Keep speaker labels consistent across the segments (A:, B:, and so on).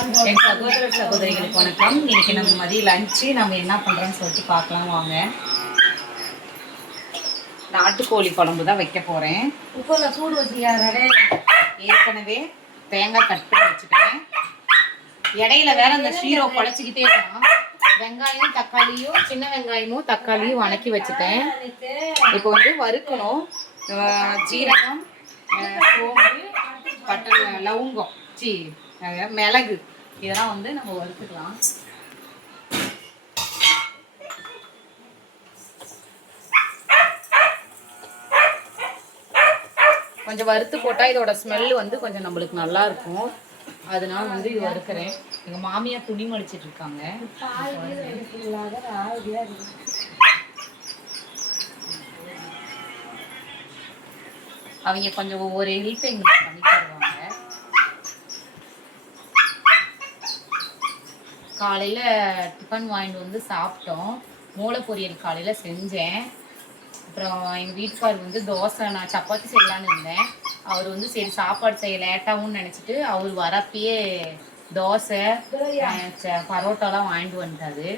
A: என் சகோதர சகோதரிகளுக்கு வணக்கம். இன்னைக்கு நம்ம மதிய லஞ்சு நம்ம என்ன பண்றோம்னு சொல்லிட்டு பார்க்கலாம் வாங்க. நாட்டுக்கோழி குழம்பு தான் வைக்க போறேன்.
B: உப்புல சூடு வச்சுக்காரே
A: ஏற்கனவே தேங்காய் கட் பண்ணி வச்சுட்டேன். இடையில வேற அந்த ஷீரோ குழச்சிக்கிட்டே இருக்கான். வெங்காயம் தக்காளியும் சின்ன வெங்காயமும் தக்காளியும் வணக்கி வச்சுட்டேன். இப்போ வந்து வறுக்கணும். ஜீரகம் சோம்பு பட்டை லவங்கம். சி மிளகு. இதெல்லாம் வந்து நம்ம வறுத்துக்கலாம். கொஞ்சம் வறுத்து போட்டால் இதோட ஸ்மெல் வந்து கொஞ்சம் நம்மளுக்கு நல்லா இருக்கும். அதனால வந்து இது வறுக்கிறேன். எங்கள் மாமியார் துணி மடிச்சிட்டு இருக்காங்க. அவங்க கொஞ்சம் ஒவ்வொரு ஹெல்ப் எங்களுக்கு பண்ணி காலையில் டிஃபன் வாங்கிட்டு வந்து சாப்பிட்டோம். மூளை பொரியல் காலையில் செஞ்சேன். அப்புறம் எங்கள் வீட்டுக்கார் வந்து தோசை நான் சப்பாத்தி செய்யலான்னு இருந்தேன். அவர் வந்து சரி சாப்பாடு செய்ய லேட்டாகும்னு நினச்சிட்டு அவர் வரப்பயே தோசை பரோட்டாலாம் வாங்கிட்டு வந்துட்டாரு.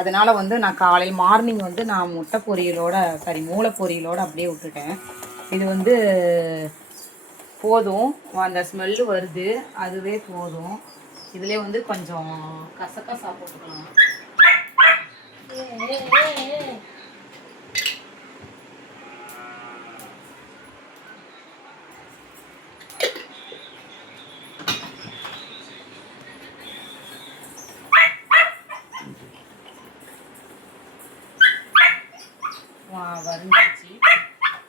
A: அதனால வந்து நான் காலையில் மார்னிங் வந்து நான் முட்டை பொரியலோட சாரி மூளை பொரியலோட அப்படியே விட்டுட்டேன். இது வந்து போதும். அந்த ஸ்மெல்லு வருது. அதுவே போதும். இதுலேயே வந்து கொஞ்சம் கசக்கசா போட்டுக்கலாம் வா வரைஞ்சிச்சு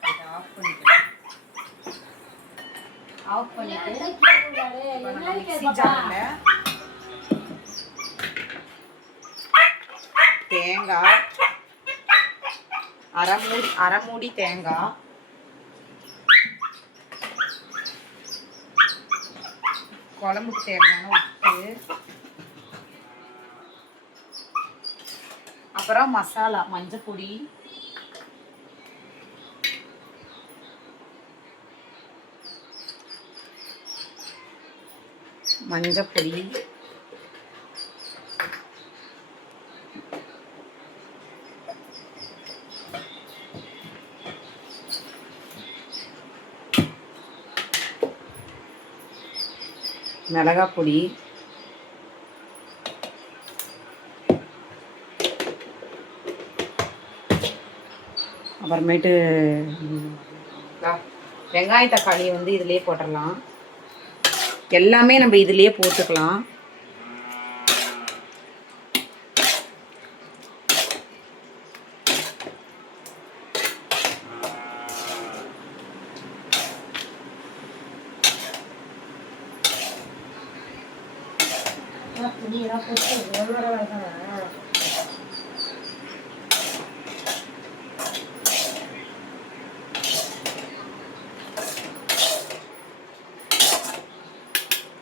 A: இதை ஆஃப் பண்ணிக்கலாம் ஆஃப் பண்ணிட்டு இப்போ நம்ம மிக்ஸி ஜாரில் தேங்காய் அரை மூடி தேங்காய். குழம்புக்கு தேவையான உப்பு. அப்புறம் மசாலா மஞ்சள் பொடி. மிளகாய் பொடி அப்புறமேட்டு வெங்காய தக்காளி வந்து இதுலேயே போட்டுடலாம் எல்லாமே நம்ம இதுலேயே போட்டுக்கலாம்
B: துணியெல்லாம் போட்டு ஒரு வர வரதான்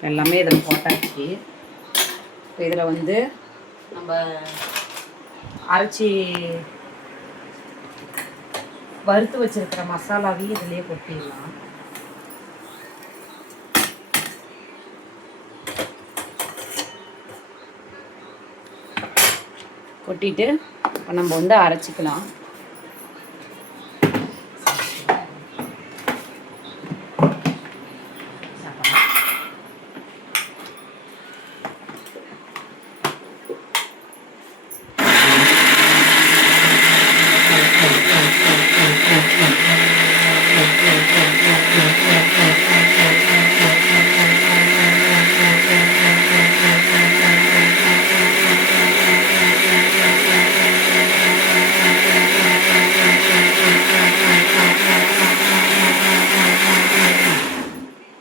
A: எல்லாமே இதில் போட்டாச்சு. இப்போ இதில் வந்து நம்ம அரைச்சி வறுத்து வச்சிருக்கிற மசாலாவையும் இதுலேயே கொட்டிடலாம். கொட்டிட்டு இப்போ நம்ம வந்து அரைச்சிக்கலாம்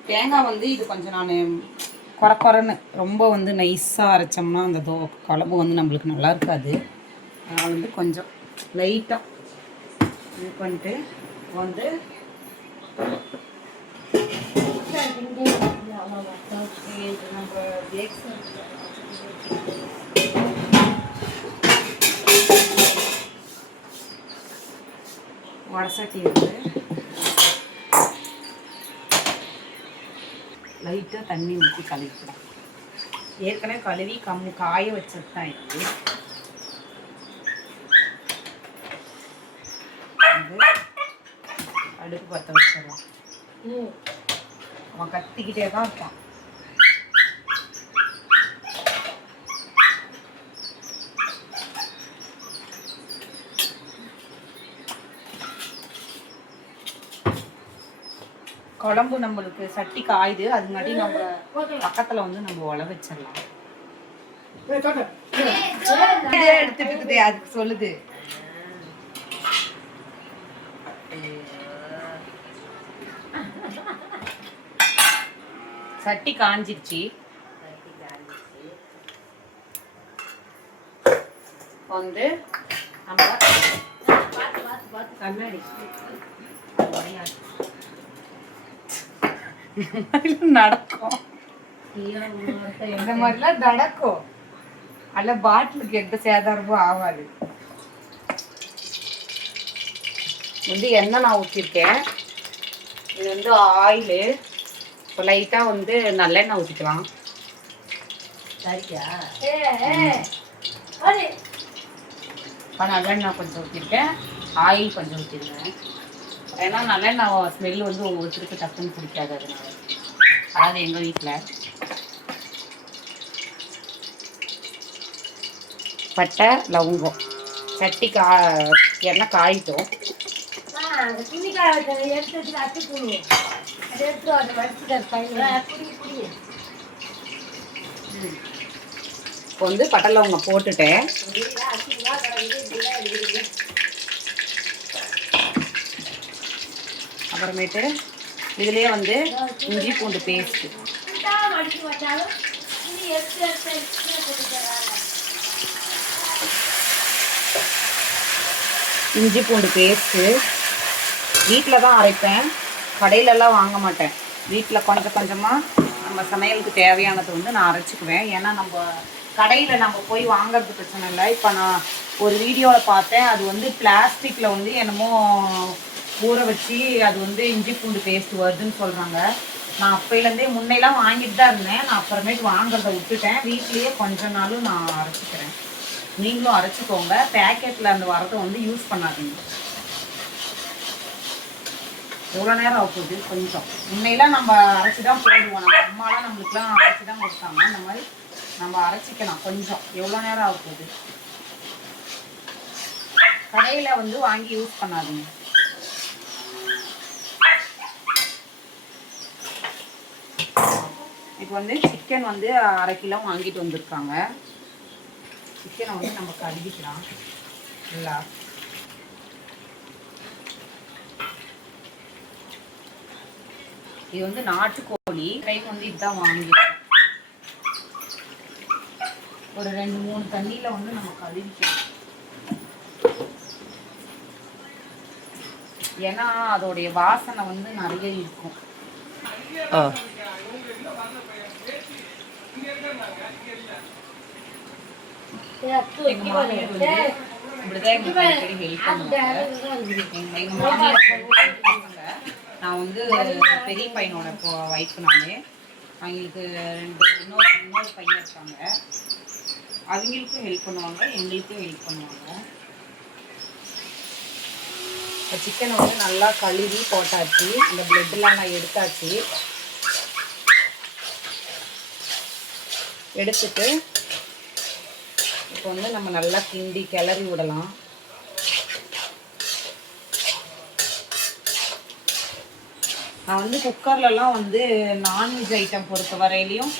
A: தேங்காய் வந்து இது கொஞ்சம் நான் பரப்பரன்னு ரொம்ப வந்து நைஸாக அரைச்சோம்னா அந்த தோ குழம்பு வந்து நம்மளுக்கு நல்லா இருக்காது. அதனால் வந்து கொஞ்சம் லைட்டாக இது பண்ணிட்டு வந்து நம்ம வடசட்டி இருக்குது லைட்டாக தண்ணி ஊற்றி கலக்கிக்கலாம் ஏற்கனவே கழுவி கம் காய வச்சது தான் இது அடுப்பு பற்ற வச்சிடலாம். அவன் கத்திக்கிட்டே தான் இருப்பான் குழம்பு நம்மளுக்கு சட்டி காயுது அதுங்காட்டி நம்ம பக்கத்துல வந்து நம்ம உழ வச்சிடலாம். எடுத்துட்டு இருக்குது அதுக்கு சொல்லுது. சட்டி காஞ்சிருச்சு. வந்து நம்ம
B: கண்ணாடி.
A: நடக்கும். இந்த மாதிரிலாம் நடக்கும். அல்ல பாட்டிலுக்கு எந்த சேதாரமும் ஆகாது வந்து எண்ணெய் நான் ஊற்றிருக்கேன் இது வந்து ஆயிலு. இப்போ லைட்டாக வந்து நல்லெண்ணெய் ஊற்றிக்கலாம் இப்போ நல்லெண்ணெய் கொஞ்சம் ஊற்றிருக்கேன் ஆயில் கொஞ்சம் ஊற்றிருக்கேன் ஏன்னா நல்லெண்ணெய் ஸ்மெல் வந்து ஒவ்வொருத்தருக்கு டக்குன்னு பிடிக்காது அதனால அதாவது எங்கள் வீட்டில் பட்டை லவங்கம். சட்டி கா எண்ணெய் காயிட்டோம்
B: எடுத்து வச்சு அச்சு அதை எடுத்து அதை
A: இப்போ வந்து பட்டை லவங்கம் போட்டுட்டேன். அப்புறமேட்டு இதுலேயே வந்து இஞ்சி பூண்டு பேஸ்ட்டு இஞ்சி பூண்டு பேஸ்ட்டு வீட்டில் தான் அரைப்பேன். கடையிலலாம் வாங்க மாட்டேன். வீட்டில் கொஞ்சம் கொஞ்சமாக நம்ம சமையலுக்கு தேவையானது வந்து நான் அரைச்சிக்குவேன். ஏன்னா நம்ம கடையில் நம்ம போய் வாங்குறது பிரச்சனை இல்லை. இப்போ நான் ஒரு வீடியோவில் பார்த்தேன். அது வந்து பிளாஸ்டிக்கில் வந்து என்னமோ ஊற வச்சு அது வந்து இஞ்சி பூண்டு பேஸ்ட் வருதுன்னு சொல்கிறாங்க நான் அப்பையிலேருந்தே முன்னையெல்லாம் வாங்கிட்டு தான் இருந்தேன். நான் அப்புறமேட்டு வாங்குறத விட்டுட்டேன். வீட்லேயே கொஞ்ச நாளும் நான் அரைச்சிக்கிறேன். நீங்களும் அரைச்சிக்கோங்க. பேக்கெட்டில் அந்த வரத்தை வந்து யூஸ் பண்ணாதீங்க. எவ்வளோ நேரம் ஆக போகுது கொஞ்சம். முன்னையெல்லாம் நம்ம அரைச்சி தான் போடுவோம். நம்ம அம்மாலாம் நம்மளுக்குலாம் அரைச்சி தான் கொடுத்தாங்க. அந்த மாதிரி நம்ம அரைச்சிக்கலாம். கொஞ்சம். எவ்வளோ நேரம் ஆக போகுது கடையில் வந்து வாங்கி யூஸ் பண்ணாதீங்க. இப்போ வந்து சிக்கன் வந்து அரை கிலோ வாங்கிட்டு வந்திருக்காங்க. சிக்கனை வந்து நம்ம கழுவிக்கலாம். நல்லா. இது வந்து நாட்டுக்கோழி. டைம் வந்து இதுதான் வாங்கிக்கலாம் ஒரு ரெண்டு மூணு தண்ணியில வந்து நம்ம கழுவிக்கலாம். ஏன்னா அதோடைய வாசனை வந்து நிறைய இருக்கும் எங்க மாமியார் வந்து இப்படிதான் எங்களுக்கு அடிக்கடி ஹெல்ப் பண்ணுவாங்க எங்க எங்க மாமியார் பசங்க நான் வந்து பெரிய பையனோட ஒய்ஃப் நான் அவங்களுக்கு ரெண்டு இன்னொரு இன்னொரு பையன் இருக்காங்க அவங்களுக்கும் ஹெல்ப் பண்ணுவாங்க எங்களுக்கும் ஹெல்ப் பண்ணுவாங்க இப்போ சிக்கனை வந்து நல்லா கழுவி போட்டாச்சு. இந்த பிளட்லாம் நான் எடுத்தாச்சு. எடுத்துட்டு இப்போ வந்து நம்ம நல்லா கிண்டி கிளறி விடலாம். நான் வந்து குக்கர்லலாம் வந்து நான்வெஜ் ஐட்டம் பொறுத்த வரையிலையும்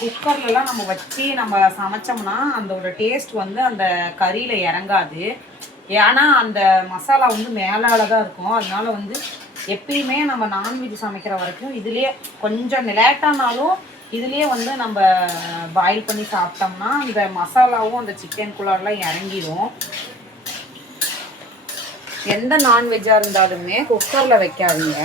A: குக்கர்லலாம் நம்ம வச்சு நம்ம சமைச்சோம்னா அதோட டேஸ்ட் வந்து அந்த கறியில் இறங்காது. ஏன்னா அந்த மசாலா வந்து மேலால தான் இருக்கும். அதனால வந்து எப்பயுமே நம்ம நான்வெஜ் சமைக்கிற வரைக்கும் இதுலேயே கொஞ்சம் லேட்டானாலும் இதுலேயே வந்து நம்ம பாயில் பண்ணி சாப்பிட்டோம்னா அந்த மசாலாவும் அந்த சிக்கன் குள்ளாரெலாம் இறங்கிடும் எந்த நான்வெஜ்ஜாக இருந்தாலுமே குக்கரில் வைக்காதீங்க.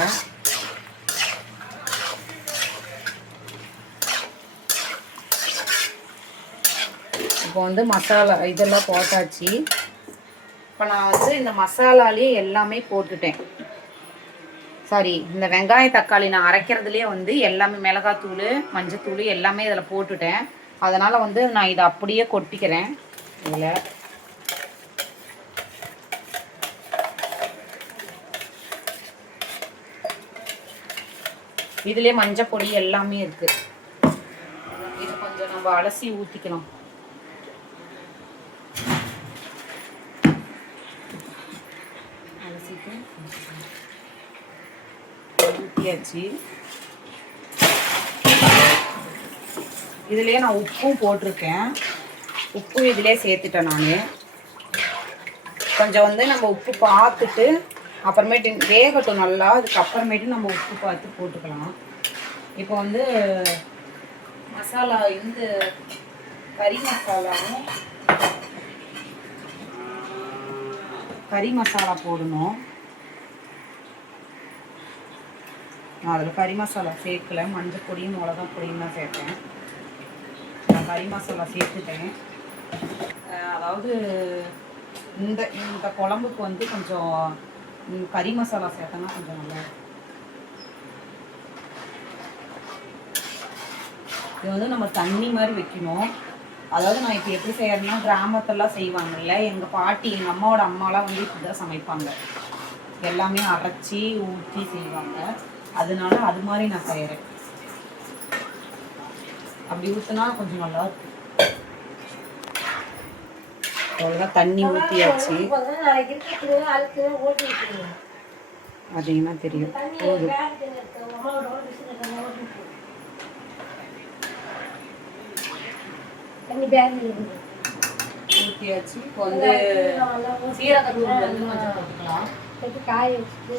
A: இப்போ வந்து மசாலா இதெல்லாம் போட்டாச்சு. இப்போ நான் வந்து இந்த மசாலாலேயே எல்லாமே போட்டுட்டேன். சாரி இந்த வெங்காய தக்காளி நான் அரைக்கிறதுலேயே வந்து எல்லாமே மிளகாத்தூள் மஞ்சத்தூள் எல்லாமே இதில் போட்டுட்டேன். அதனால் வந்து நான் இதை அப்படியே கொட்டிக்கிறேன். இதில். இதுலேயே மஞ்சள் பொடி எல்லாமே இருக்கு. இது கொஞ்சம் நம்ம அலசி ஊற்றிக்கலாம் அலசிட்டு ஊற்றியாச்சு இதுலேயே நான் உப்பும் போட்டிருக்கேன். உப்பு இதிலே சேர்த்துட்டேன் நான். கொஞ்சம் வந்து நம்ம உப்பு பார்த்துட்டு அப்புறமேட்டு வேகட்டும் நல்லா. அதுக்கப்புறமேட்டு நம்ம உப்பு பார்த்து போட்டுக்கலாம். இப்போ வந்து மசாலா இந்த கறி மசாலாவும் கறி மசாலா போடணும். நான் அதில் கறி மசாலா சேர்க்கல. மஞ்சள் பொடியும் மிளகா பொடியும் தான் சேர்த்தேன். நான் கறி மசாலா சேர்த்துட்டேன். அதாவது இந்த இந்த குழம்புக்கு வந்து கொஞ்சம் கறி மசாலா சேர்த்தனா கொஞ்சம் நல்லா இது வந்து நம்ம தண்ணி மாதிரி வைக்கணும். அதாவது நான் இப்போ எப்படி செய்யறேன்னா கிராமத்தெல்லாம் செய்வாங்கல்ல எங்கள் பாட்டி எங்கள் அம்மாவோட அம்மாலாம் வந்து இப்படி தான் சமைப்பாங்க. எல்லாமே அரைச்சி ஊற்றி செய்வாங்க. அதனால அது மாதிரி நான் செய்கிறேன் அப்படி ஊற்றுனா கொஞ்சம் நல்லா இருக்கும். அவ்வளோதான் தண்ணி ஊற்றியாச்சு
B: இப்போ
A: தெரியும்.
B: தண்ணி
A: ஊற்றியாச்சு இப்போ வந்து சீரகத்தூள் வந்து கொஞ்சம் போட்டுக்கலாம்.
B: காய வச்சுட்டு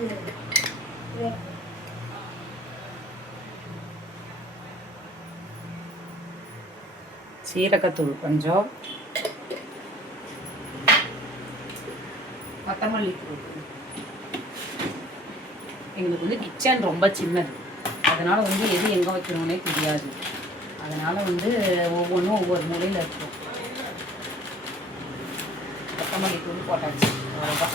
A: சீரகத்தூள் கொஞ்சம். கொத்தமல்லி தூள். எங்களுக்கு வந்து கிச்சன் ரொம்ப சின்னது. அதனால் வந்து எது எங்கே வைக்கணும்னே தெரியாது. அதனால் வந்து ஒவ்வொன்றும் ஒவ்வொரு மூலையில் வச்சிருக்கோம் கொத்தமல்லி தூள் போட்டாச்சு. அவ்வளோதான்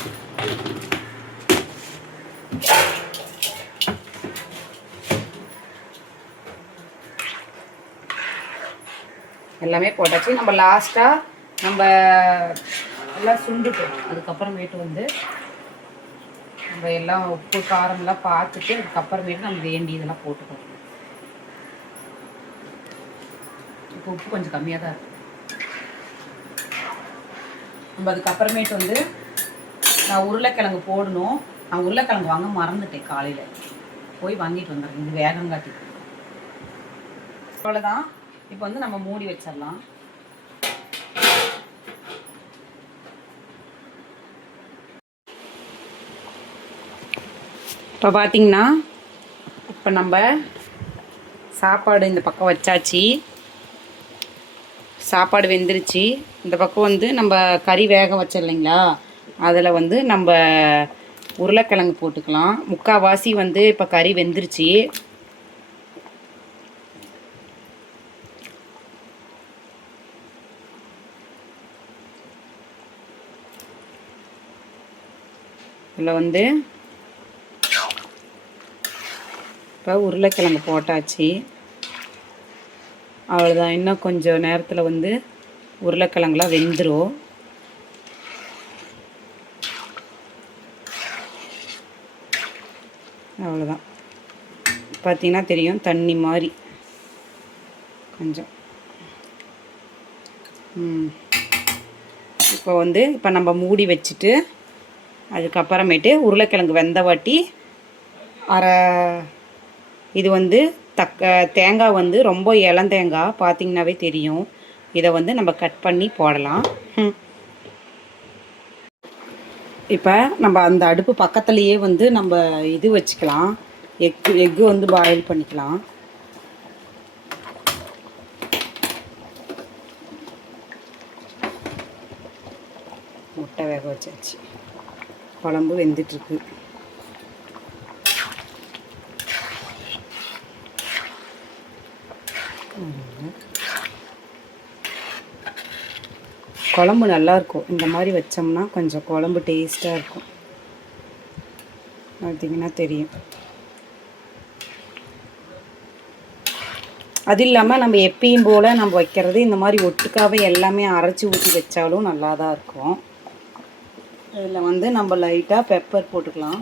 A: எல்லாமே போட்டாச்சு. நம்ம லாஸ்ட்டாக நம்ம எல்லாம் சுண்டுட்டோம். அதுக்கப்புறமேட்டு வந்து நம்ம எல்லாம் உப்பு காரம்லாம் பார்த்துட்டு அதுக்கப்புறமேட்டு நம்ம வேண்டியதெல்லாம் போட்டுக்கணும். இப்போ உப்பு கொஞ்சம் கம்மியாக தான் இருக்கும் நம்ம அதுக்கப்புறமேட்டு வந்து நான் உருளைக்கிழங்கு போடணும். நான் உருளைக்கிழங்கு வாங்க மறந்துட்டேன் காலையில். போய் வாங்கிட்டு வந்துடுறேன். இது வேகங்காட்டி அவ்வளோதான் இப்போ வந்து நம்ம மூடி வச்சிடலாம். இப்போ பார்த்தீங்கன்னா இப்போ நம்ம சாப்பாடு இந்த பக்கம் வச்சாச்சு. சாப்பாடு வெந்துருச்சு. இந்த பக்கம் வந்து நம்ம கறி வேக வச்சோம் இல்லைங்களா? அதில் வந்து நம்ம உருளைக்கிழங்கு போட்டுக்கலாம். முக்கால்வாசி வந்து இப்போ கறி வெந்துருச்சு. இதில் வந்து இப்போ உருளைக்கிழங்கு போட்டாச்சு. அவ்வளோதான் இன்னும் கொஞ்சம் நேரத்தில் வந்து உருளைக்கிழங்குலாம் வெந்துடும் அவ்வளோதான் பார்த்தீங்கன்னா தெரியும் தண்ணி மாதிரி கொஞ்சம். இப்போ வந்து இப்போ நம்ம மூடி வச்சுட்டு அதுக்கப்புறமேட்டு உருளைக்கிழங்கு வெந்த வாட்டி அரை இது வந்து தக்க தேங்காய் வந்து ரொம்ப இளந்தேங்காய் பார்த்தீங்கன்னாவே தெரியும். இதை வந்து நம்ம கட் பண்ணி போடலாம். இப்போ நம்ம அந்த அடுப்பு பக்கத்துலேயே வந்து நம்ம இது வச்சுக்கலாம். எக்கு எக்கு வந்து பாயில் பண்ணிக்கலாம். முட்டை வேக வச்சாச்சு. குழம்பு வெந்துட்டுருக்கு. குழம்பு நல்லாயிருக்கும் இந்த மாதிரி வச்சோம்னா கொஞ்சம் குழம்பு டேஸ்ட்டாக இருக்கும். பார்த்திங்கன்னா தெரியும். அது இல்லாமல் நம்ம எப்பயும் போல் நம்ம வைக்கிறது இந்த மாதிரி ஒட்டுக்காவே எல்லாமே அரைச்சி ஊற்றி வச்சாலும் நல்லா தான் இருக்கும். இதில் வந்து நம்ம லைட்டாக பெப்பர் போட்டுக்கலாம்.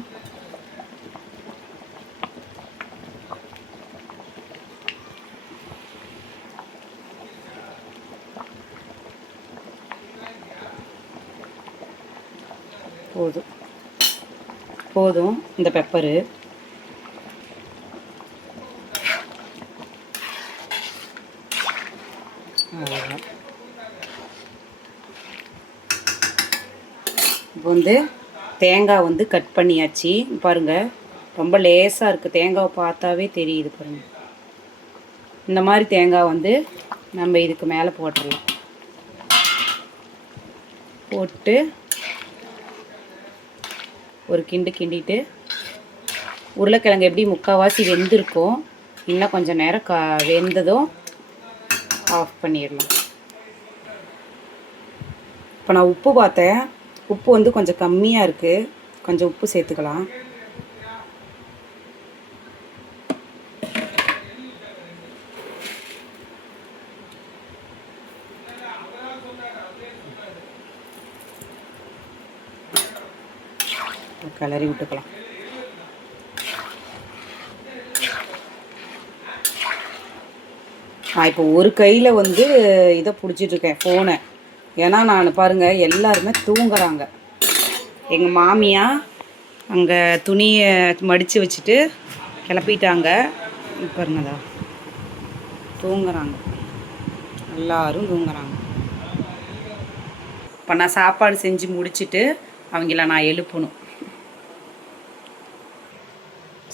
A: போதும். போதும் இந்த பெப்பரு. அவ்வளோதான் இப்போ வந்து தேங்காய் வந்து கட் பண்ணியாச்சு. பாருங்கள் ரொம்ப லேசாக இருக்குது தேங்காவை பார்த்தாவே தெரியுது பாருங்க. இந்த மாதிரி தேங்காய் வந்து நம்ம இதுக்கு மேலே போட்டுடலாம் போட்டு ஒரு கிண்டு கிண்டிட்டு உருளைக்கிழங்கு எப்படி முக்கால்வாசி வெந்திருக்கும் இன்னும் கொஞ்சம் நேரம் கா வெந்ததும் ஆஃப் பண்ணிடலாம். இப்போ நான் உப்பு பார்த்தேன். உப்பு வந்து கொஞ்சம் கம்மியாக இருக்குது கொஞ்சம் உப்பு சேர்த்துக்கலாம். கிளறி விட்டுக்கலாம். நான் இப்போ ஒரு கையில் வந்து இதை பிடிச்சிட்ருக்கேன் ஃபோனை. ஏன்னா நான் பாருங்கள் எல்லாருமே தூங்குறாங்க. எங்கள் மாமியா அங்கே துணியை மடித்து வச்சுட்டு கிளப்பிட்டாங்க. பாருங்கதா தூங்குறாங்க. எல்லாரும் தூங்குறாங்க. இப்போ நான் சாப்பாடு செஞ்சு முடிச்சுட்டு அவங்கள நான் எழுப்பணும்.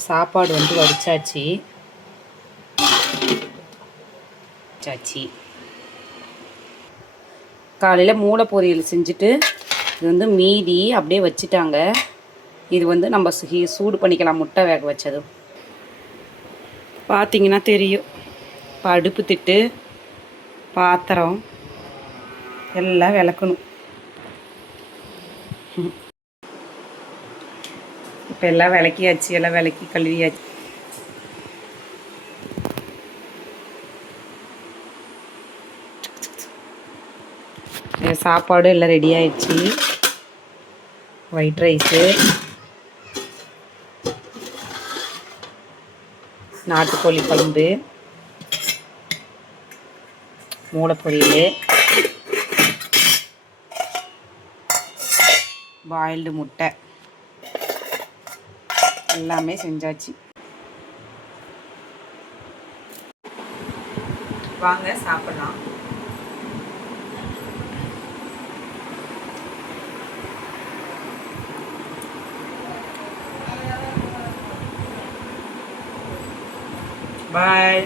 A: சாப்பாடு வந்து வடிச்சாச்சு. சாச்சி காலையில் மூளை பொரியல் செஞ்சுட்டு இது வந்து மீதி அப்படியே வச்சுட்டாங்க. இது வந்து நம்ம சு- சூடு பண்ணிக்கலாம் முட்டை வேக வச்சதும் பார்த்தீங்கன்னா தெரியும். படுப்பு அடுப்பு திட்டு பாத்திரம் எல்லாம் விளக்கணும். இப்போ எல்லாம் விளக்கியாச்சு எல்லாம் விளக்கி கழுவியாச்சு. சாப்பாடு எல்லாம் ரெடி ஆயிடுச்சு. ஒயிட் ரைஸு நாட்டுக்கோழி குழம்பு. மூளை பொரியல் பாயில்டு முட்டை. எல்லாமே செஞ்சாச்சு. வாங்க சாப்பிடலாம். பாய்